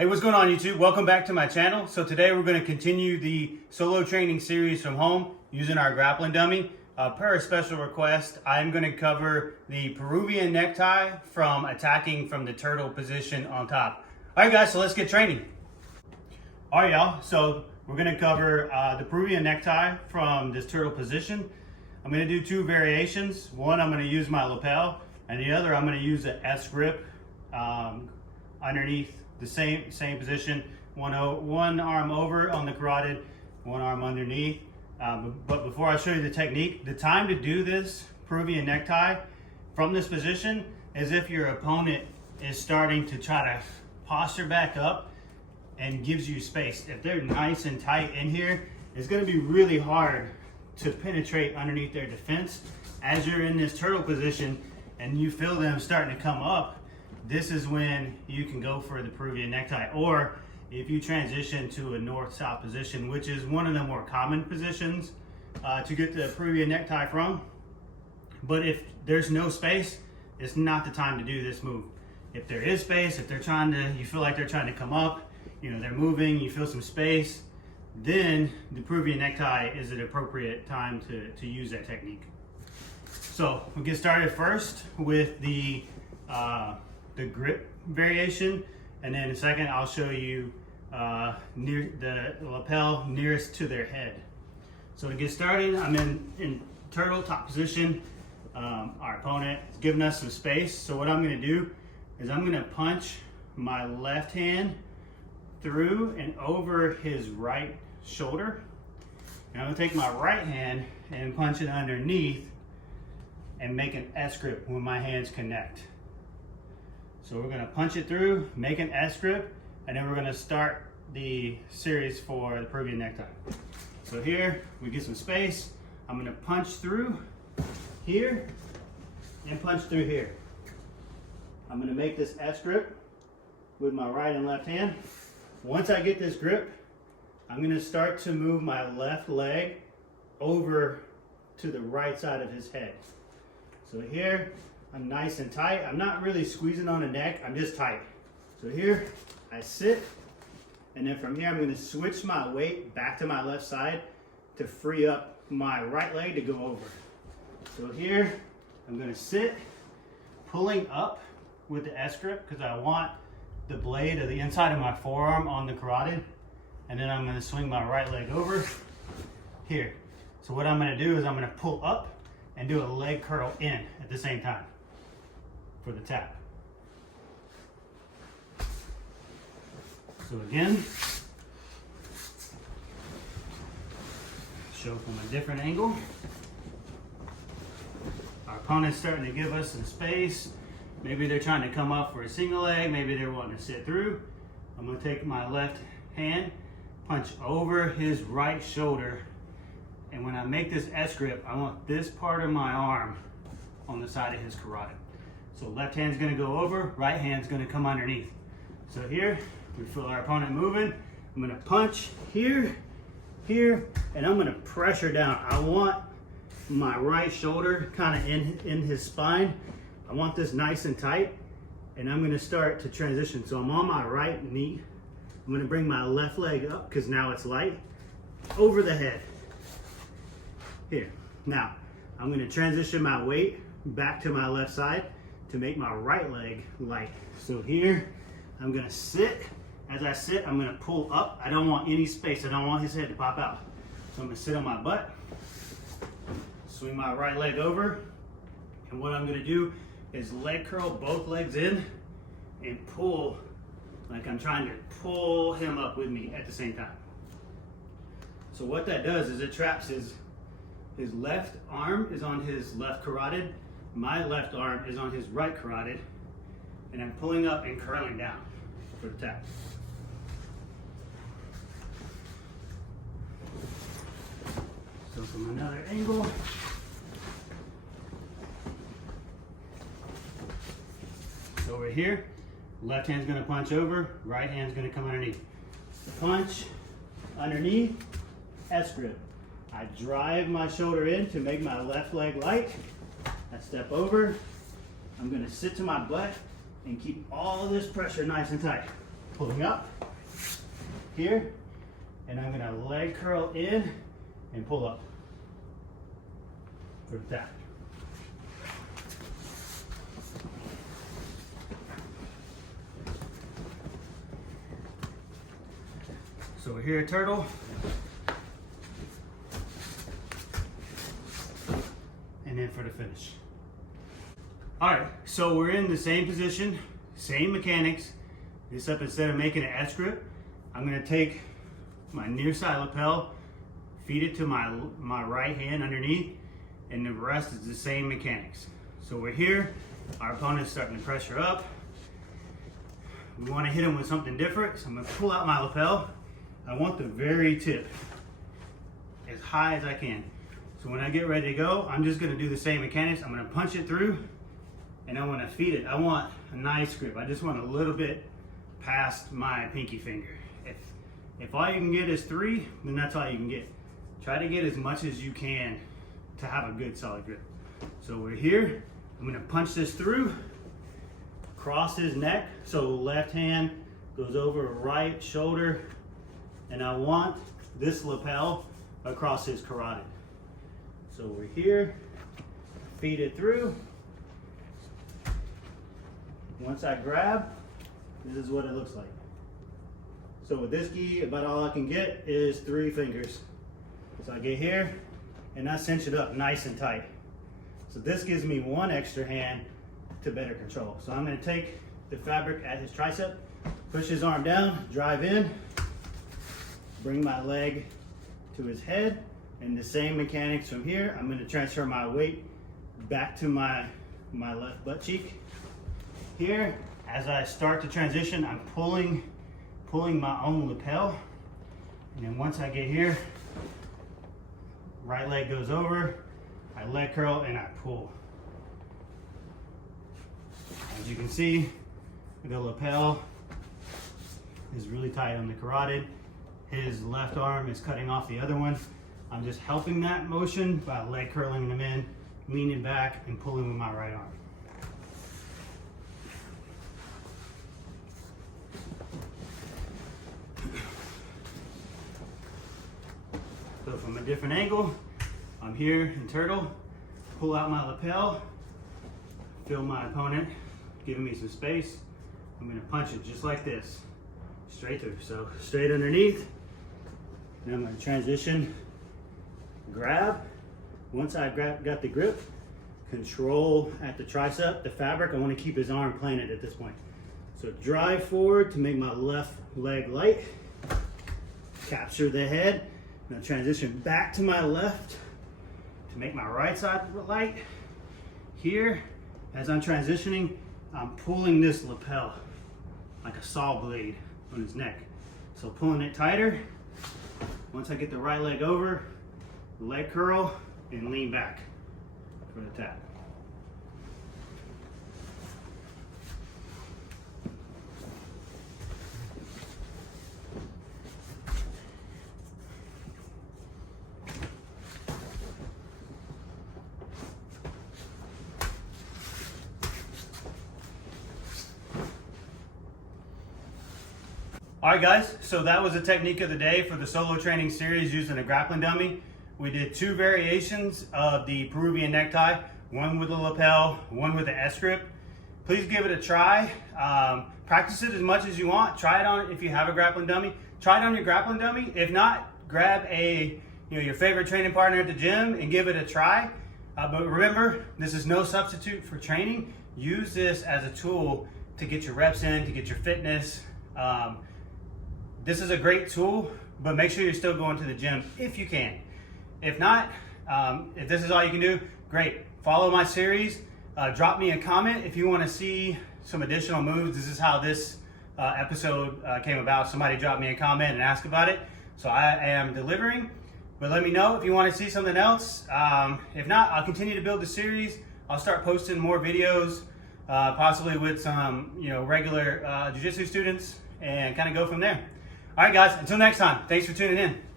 Hey, what's going on YouTube? Welcome back to my channel. So today we're going to continue the solo training series from home using our grappling dummy. Per a special request, I'm going to cover the Peruvian necktie from attacking from the turtle position on top. All right guys, so let's get training. All right y'all, so we're going to cover the Peruvian necktie from this turtle position. I'm going to do two variations. One, I'm going to use my lapel, and the other, I'm going to use the S grip underneath the same position, one arm over on the carotid, one arm underneath. But before I show you the technique, the time to do this Peruvian necktie from this position is if your opponent is starting to try to posture back up and gives you space. If they're nice and tight in here, it's going to be really hard to penetrate underneath their defense. As you're in this turtle position and you feel them starting to come up, this is when you can go for the Peruvian necktie. Or if you transition to a north-south position, which is one of the more common positions to get the Peruvian necktie from. But if there's no space, it's not the time to do this move. If there is space, if they're you feel like they're trying to come up, they're moving, you feel some space, then the Peruvian necktie is an appropriate time to use that technique. So we'll get started first with the grip variation, and then in a second I'll show you near the lapel nearest to their head. So to get started, I'm in turtle top position. Our opponent is giving us some space, so what I'm going to do is I'm going to punch my left hand through and over his right shoulder, and I'm going to take my right hand and punch it underneath and make an S grip when my hands connect. So we're going to punch it through, make an S grip, and then we're going to start the series for the Peruvian necktie. So here we get some space. I'm going to punch through here and punch through here. I'm going to make this S grip with my right and left hand. Once I get this grip, I'm going to start to move my left leg over to the right side of his head. So here, I'm nice and tight. I'm not really squeezing on the neck, I'm just tight. So here, I sit, and then from here I'm going to switch my weight back to my left side to free up my right leg to go over. So here, I'm going to sit, pulling up with the S grip because I want the blade of the inside of my forearm on the carotid, and then I'm going to swing my right leg over here. So what I'm going to do is I'm going to pull up and do a leg curl in at the same time for the tap. So again, show from a different angle. Our opponent's starting to give us some space. Maybe they're trying to come up for a single leg, maybe they're wanting to sit through. I'm going to take my left hand, punch over his right shoulder, and when I make this S grip, I want this part of my arm on the side of his carotid. So left hand's going to go over, right hand's going to come underneath. So here, we feel our opponent moving. I'm going to punch here, here, and I'm going to pressure down. I want my right shoulder kind of in his spine. I want this nice and tight, and I'm going to start to transition. So I'm on my right knee. I'm going to bring my left leg up because now it's light, over the head. Here. Now, I'm going to transition my weight back to my left side to make my right leg light. So here, I'm going to sit. As I sit, I'm going to pull up. I don't want any space. I don't want his head to pop out. So I'm going to sit on my butt, swing my right leg over, and what I'm going to do is leg curl both legs in and pull like I'm trying to pull him up with me at the same time. So what that does is it traps his left arm is on his left carotid, my left arm is on his right carotid, and I'm pulling up and curling down for the tap. So from another angle, so over here, left hand's going to punch over, right hand's going to come underneath. Punch, underneath, S grip. I drive my shoulder in to make my left leg light. I step over. I'm going to sit to my butt and keep all of this pressure nice and tight. pulling up here, and I'm gonna leg curl in and pull up for the tap. So we're here at turtle. And then for the finish. All right, so we're in the same position, same mechanics. This up, instead of making an S grip, I'm gonna take my near side lapel, feed it to my right hand underneath, and the rest is the same mechanics. So we're here, our opponent's starting to pressure up. We wanna hit him with something different, so I'm gonna pull out my lapel. I want the very tip as high as I can. So when I get ready to go, I'm just gonna do the same mechanics. I'm gonna punch it through and I wanna feed it. I want a nice grip. I just want a little bit past my pinky finger. If all you can get is 3, then that's all you can get. Try to get as much as you can to have a good solid grip. So we're here, I'm gonna punch this through, cross his neck. So left hand goes over right shoulder, and I want this lapel across his carotid. So we're here, feed it through. Once I grab, this is what it looks like. So with this gi, about all I can get is 3 fingers. So I get here, and I cinch it up nice and tight. So this gives me 1 extra hand to better control. So I'm gonna take the fabric at his tricep, push his arm down, drive in, bring my leg to his head, and the same mechanics from here. I'm gonna transfer my weight back to my left butt cheek. Here, as I start to transition, I'm pulling my own lapel. And then once I get here, right leg goes over, I leg curl and I pull. As you can see, the lapel is really tight on the carotid. His left arm is cutting off the other one. I'm just helping that motion by leg curling them in, leaning back and pulling with my right arm. So from a different angle, I'm here in turtle, pull out my lapel, feel my opponent giving me some space. I'm gonna punch it just like this, straight through. So straight underneath, then I'm gonna transition, grab. Once I got the grip, control at the tricep, the fabric, I wanna keep his arm planted at this point. So drive forward to make my left leg light, capture the head, now transition back to my left to make my right side light. Here, as I'm transitioning, I'm pulling this lapel like a saw blade on his neck. So pulling it tighter. Once I get the right leg over, leg curl and lean back for the tap. All right guys, so that was the technique of the day for the solo training series using a grappling dummy. We did 2 variations of the Peruvian necktie, one with a lapel, one with an S grip. Please give it a try. Practice it as much as you want. Try it on, if you have a grappling dummy, try it on your grappling dummy. If not, grab your favorite training partner at the gym and give it a try. But remember, this is no substitute for training. Use this as a tool to get your reps in, to get your fitness. This is a great tool, but make sure you're still going to the gym if you can. If not, if this is all you can do, great. Follow my series. Drop me a comment if you want to see some additional moves. This is how this episode came about. Somebody dropped me a comment and asked about it, so I am delivering. But let me know if you want to see something else. If not, I'll continue to build the series. I'll start posting more videos, possibly with some regular jiu-jitsu students, and kind of go from there. All right, guys, until next time, thanks for tuning in.